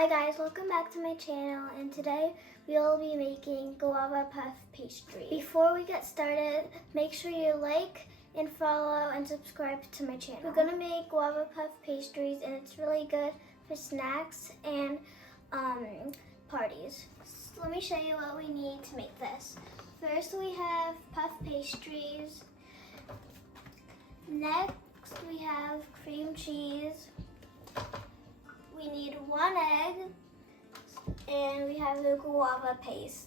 Hi guys, welcome back to my channel, and today we will be making guava puff pastry. Before we get started, make sure you like and follow and subscribe to my channel. We're gonna make guava puff pastries, and it's really good for snacks and parties. So let me show you what we need to make this. First we have puff pastries. Next we have cream cheese. We need 1 egg, and we have the guava paste.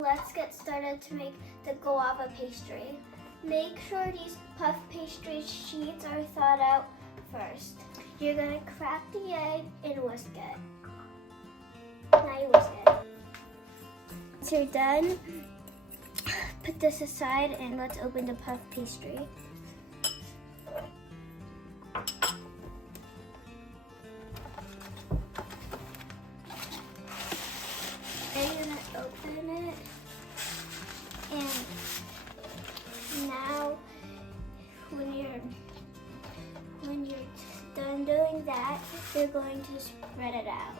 Let's get started to make the guava pastry. Make sure these puff pastry sheets are thawed out first. You're gonna crack the egg and whisk it. Now you whisk it. Once you're done, put this aside and let's open the puff pastry. And you're gonna open it, and now when you're done doing that, you're going to spread it out.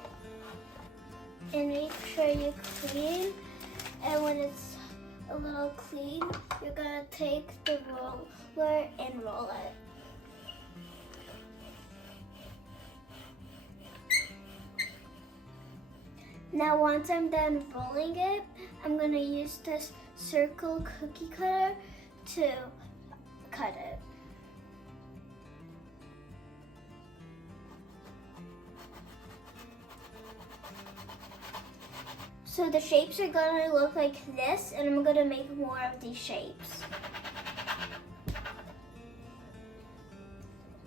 And make sure you clean, and when it's a little clean, you're gonna take the roller and roll it. Now once I'm done rolling it, I'm going to use this circle cookie cutter to cut it. So the shapes are going to look like this, and I'm going to make more of these shapes.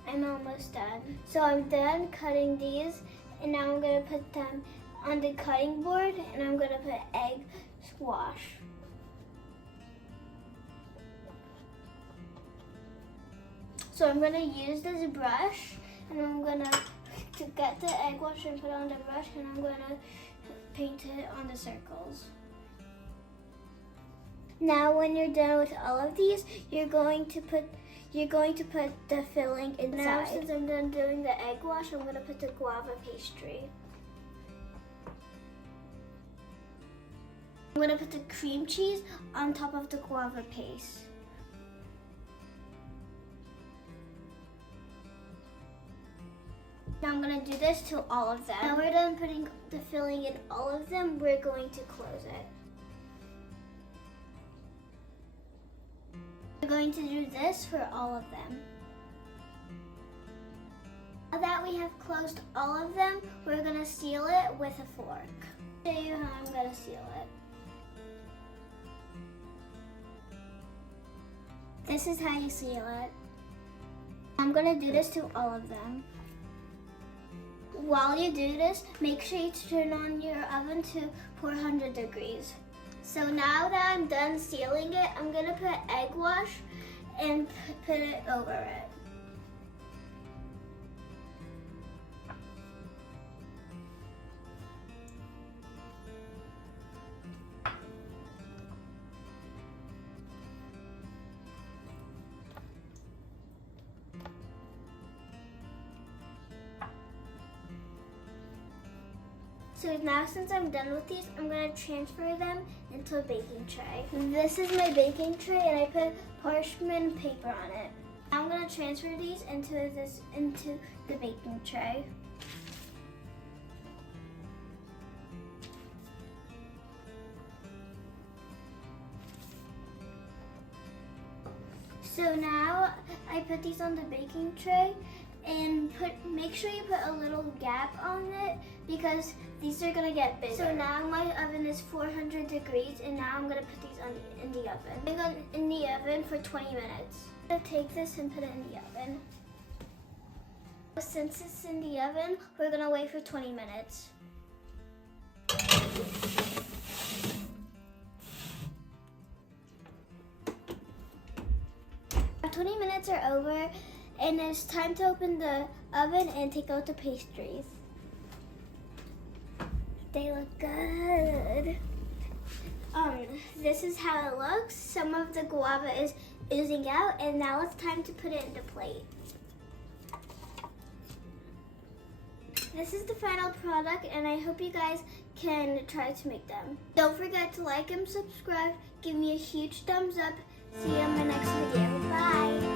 I'm almost done. So I'm done cutting these, and now I'm going to put them on the cutting board, and I'm going to put egg wash. So I'm going to use this brush, and I'm going to get the egg wash and put it on the brush, and I'm going to paint it on the circles. Now when you're done with all of these, you're going to put the filling inside. Now since I'm done doing the egg wash, I'm going to put the guava pastry. I'm going to put the cream cheese on top of the guava paste. Now I'm going to do this to all of them. Now we're done putting the filling in all of them, we're going to close it. We're going to do this for all of them. Now that we have closed all of them, we're going to seal it with a fork. I'll show you how I'm going to seal it. This is how you seal it. I'm going to do this to all of them. While you do this, make sure you turn on your oven to 400 degrees. So now that I'm done sealing it, I'm going to put egg wash and put it over it. So now since I'm done with these, I'm going to transfer them into a baking tray. This is my baking tray, and I put parchment paper on it. Now I'm going to transfer these into the baking tray. So now I put these on the baking tray, and make sure you put a little gap on it because these are gonna get bigger. So now my oven is 400 degrees, and now I'm gonna put these in the oven. I'm going in the oven for 20 minutes. I'm gonna take this and put it in the oven. Since it's in the oven, we're gonna wait for 20 minutes. 20 minutes are over, and it's time to open the oven and take out the pastries. They look good. This is how it looks. Some of the guava is oozing out, and now it's time to put it in the plate. this is the final product, and I hope you guys can try to make them. Don't forget to like and subscribe. Give me a huge thumbs up. See you in my next video. Bye.